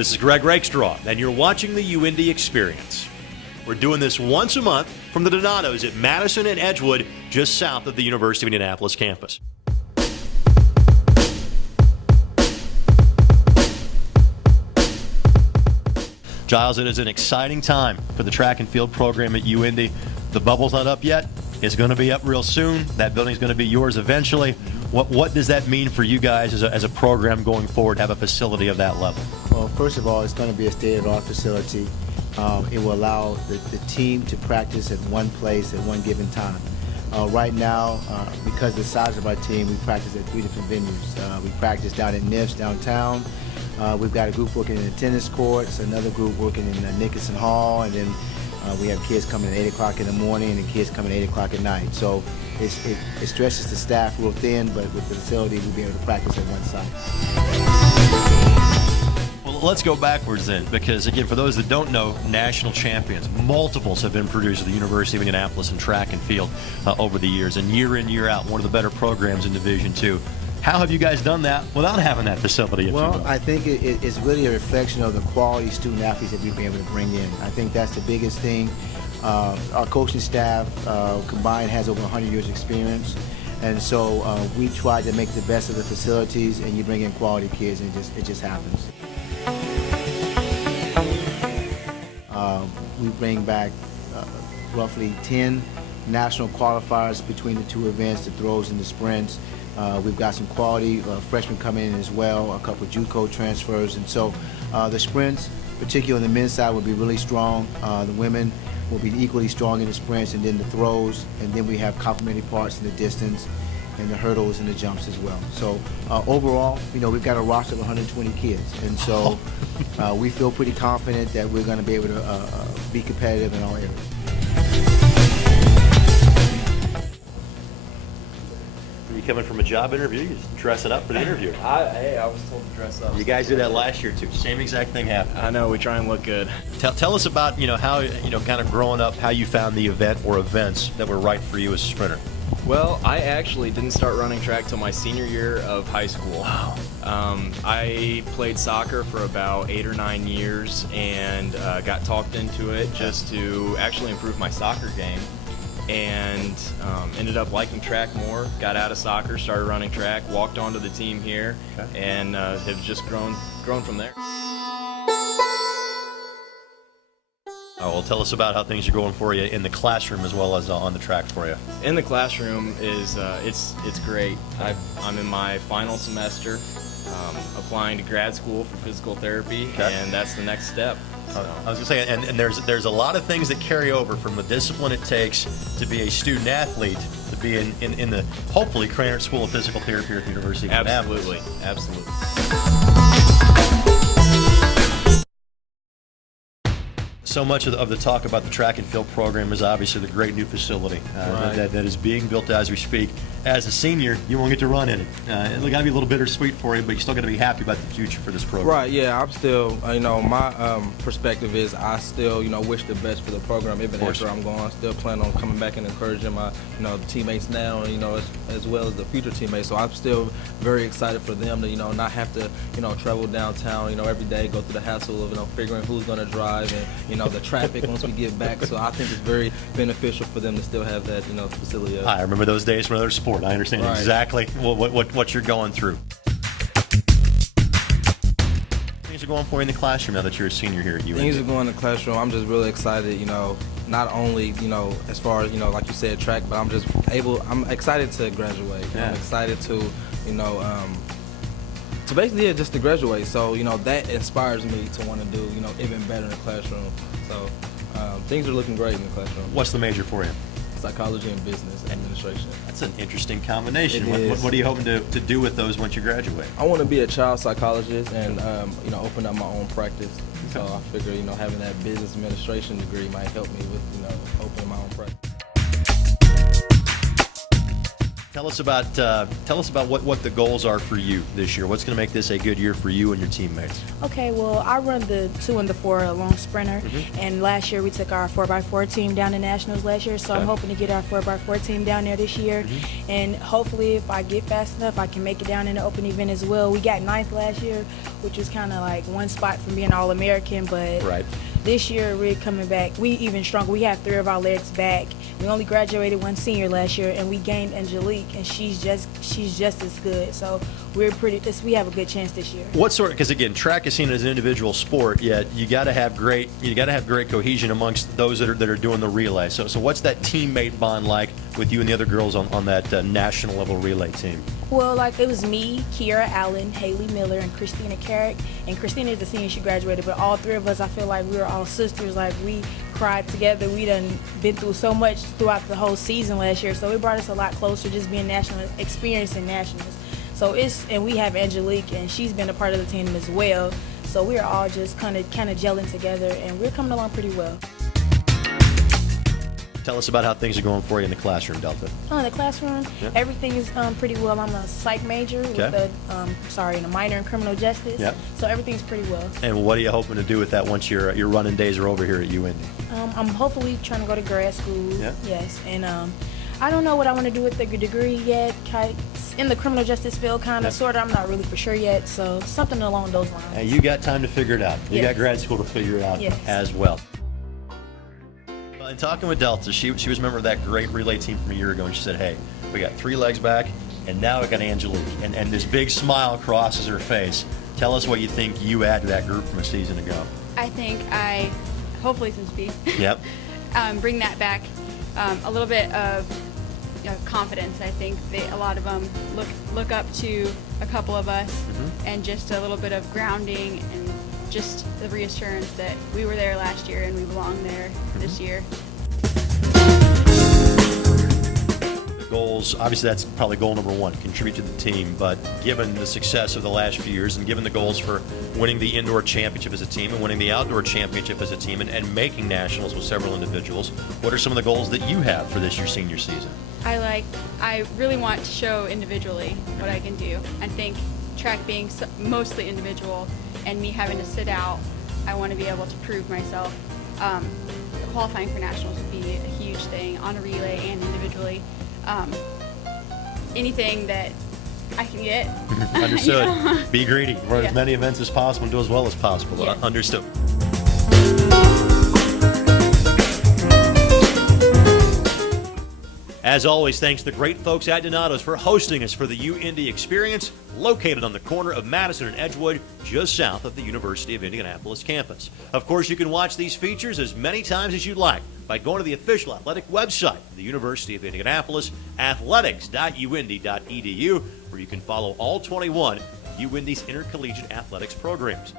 This is Greg Rakestraw, and you're watching the UIndy Xperience. We're doing this once a month from the Donatos at Madison and Edgewood, just south of the University of Indianapolis campus. Giles, it is an exciting time for the track and field program at UIndy. The bubble's not up yet. It's going to be up real soon. That building's going to be yours eventually. What does that mean for you guys as a program going forward to have a facility of that level? Well, first of all, it's going to be a state-of-the-art facility. It will allow the team to practice at one place at one given time. Right now, because of the size of our team, we practice at 3 different venues. We practice down at NIFS downtown. We've got a group working in the tennis courts, another group working in Nickerson Hall, and then we have kids coming at 8 o'clock in the morning and kids coming at 8 o'clock at night. So it stretches the staff real thin, but with the facility, we'll be able to practice at one site. Well, let's go backwards then, because again, for those that don't know, national champions, multiples have been produced at the University of Indianapolis in track and field over the years, and year in, year out, one of the better programs in Division II. How have you guys done that without having that facility? Well, I think it's really a reflection of the quality student athletes that we've been able to bring in. I think that's the biggest thing. Our coaching staff combined has over 100 years experience, and so we try to make the best of the facilities, and you bring in quality kids, and it just happens. We bring back roughly 10 national qualifiers between the two events, the throws and the sprints. We've got some quality freshmen coming in as well, a couple of JUCO transfers, and so the sprints, particularly on the men's side, will be really strong. The women will be equally strong in the sprints, and then the throws, and then we have complementary parts in the distance and the hurdles and the jumps as well. So overall, we've got a roster of 120 kids, and so we feel pretty confident that we're going to be able to be competitive in all areas. You coming from a job interview? You just dress it up for the interview. Hey, I was told to dress up. You guys did that last year too. Same exact thing happened. I know, we try and look good. Tell us about how kind of growing up, how you found the event or events that were right for you as a sprinter. Well, I actually didn't start running track till my senior year of high school. Wow. I played soccer for about 8 or 9 years and got talked into it just to actually improve my soccer game. And ended up liking track more, got out of soccer, started running track, walked onto the team here, and have just grown from there. Well, tell us about how things are going for you in the classroom as well as on the track for you. In the classroom is it's great. I'm in my final semester, applying to grad school for physical therapy, and that's the next step. I was going to say, and there's a lot of things that carry over from the discipline it takes to be a student athlete to be in the hopefully Cranert School of Physical Therapy here at the University of Indianapolis. Absolutely. So much of the talk about the track and field program is obviously the great new facility that is being built as we speak. As a senior, you won't get to run in it. It's got to be a little bittersweet for you, but you're still going to be happy about the future for this program. Right, yeah, I'm still, my perspective is I still, wish the best for the program even after I'm gone. I still plan on coming back and encouraging my, teammates now, as well as the future teammates. So I'm still very excited for them to, not have to, travel downtown, every day, go through the hassle of, figuring who's going to drive and, the traffic once we get back. So I think it's very beneficial for them to still have that, facility. I remember those days from another sport. I understand exactly what you're going through. Things are going for you in the classroom now that you're a senior here at UIndy. Things are going in the classroom. I'm just really excited, not only, as far as, like you said, track, but I'm excited to graduate. Yeah. I'm excited to, to basically just to graduate. So, that inspires me to want to do, even better in the classroom. So things are looking great in the classroom. What's the major for you? Psychology and business administration. That's an interesting combination. It What are you hoping to do with those once you graduate? I want to be a child psychologist and open up my own practice. Okay. So I figure having that business administration degree might help me with opening my own practice. Tell us about what the goals are for you this year. What's going to make this a good year for you and your teammates? Okay, well, I run the 2 and the 4 long sprinter, and last year we took our 4x4 team down to nationals last year, so I'm hoping to get our 4x4 team down there this year, and hopefully if I get fast enough, I can make it down in the open event as well. We got 9th last year, which was kind of like one spot from being All-American, but this year we're coming back. We even stronger. We have 3 of our legs back. We only graduated 1 senior last year, and we gained Angelique, and she's just as good. So we have a good chance this year. What sort? Because again, track is seen as an individual sport, yet you got to have great cohesion amongst those that are doing the relay. So what's that teammate bond like with you and the other girls on that national level relay team? Well, like it was me, Kiera Allen, Haley Miller, and Christina Carrick. And Christina is a senior; she graduated. But all 3 of us, I feel like we were all sisters. Like we cried together. We done been through so much throughout the whole season last year. So it brought us a lot closer, just being experiencing nationals. So and we have Angelique, and she's been a part of the team as well. So we're all just kind of gelling together, and we're coming along pretty well. Tell us about how things are going for you in the classroom, Delta. Oh, in the classroom, everything is pretty well. I'm a psych major with a minor in criminal justice. So everything's pretty well. And what are you hoping to do with that once your running days are over here at UIndy? I'm hopefully trying to go to grad school. Yes, and I don't know what I want to do with the degree yet. In the criminal justice field, kind of, sort of. I'm not really for sure yet. So something along those lines. Hey, you got time to figure it out. You got grad school to figure it out as well. And talking with Delta, she was a member of that great relay team from a year ago, and she said, hey, we got 3 legs back, and now we got Angelique. And this big smile crosses her face. Tell us what you think you add to that group from a season ago. I think hopefully some speed. Bring that back. A little bit of confidence. I think a lot of them look up to a couple of us, and just a little bit of grounding and just the reassurance that we were there last year and we belong there this year. The goals, obviously that's probably goal number 1, contribute to the team, but given the success of the last few years and given the goals for winning the indoor championship as a team and winning the outdoor championship as a team and making nationals with several individuals, what are some of the goals that you have for this year's senior season? I really want to show individually what I can do. I think track being mostly individual and me having to sit out, I want to be able to prove myself. Qualifying for nationals would be a huge thing on a relay and individually. Anything that I can get. Understood. Be greedy. Run as many events as possible and do as well as possible. Understood. As always, thanks to the great folks at Donato's for hosting us for the UIndy Xperience, located on the corner of Madison and Edgewood, just south of the University of Indianapolis campus. Of course, you can watch these features as many times as you'd like by going to the official athletic website of the University of Indianapolis, athletics.uindy.edu, where you can follow all 21 of UIndy's intercollegiate athletics programs.